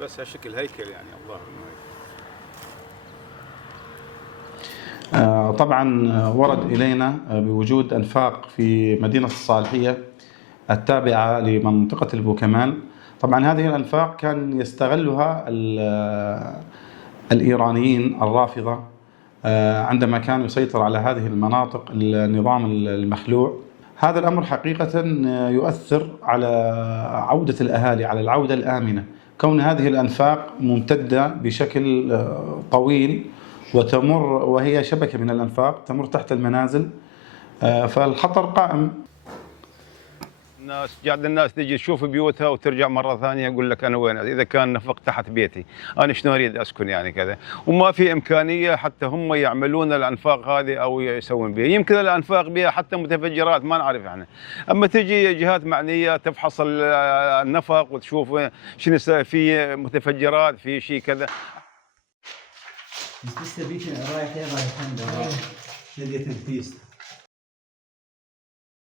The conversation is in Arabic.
بس هالشكل هيكل يعني الظاهر طبعا ورد إلينا بوجود أنفاق في مدينة الصالحية التابعة لمنطقة البوكمان. طبعا هذه الأنفاق كان يستغلها الإيرانيين الرافضة عندما كان يسيطر على هذه المناطق النظام المخلوع. هذا الأمر حقيقة يؤثر على عودة الأهالي، على العودة الآمنة، كون هذه الأنفاق ممتدة بشكل طويل وتمر، وهي شبكة من الأنفاق تمر تحت المنازل، فالخطر قائم. الناس تجي تشوف بيوتها وترجع مره ثانيه يقول لك انا وين، اذا كان نفق تحت بيتي انا شلون اريد اسكن يعني كذا، وما في امكانيه حتى هم يعملون الانفاق هذه او يسوون بها. يمكن الانفاق بها حتى متفجرات ما نعرف احنا، اما تجي جهات معنيه تفحص النفق وتشوف شنو في متفجرات في شيء كذا. بس لسه بيك رايح رايح لقيت الفيس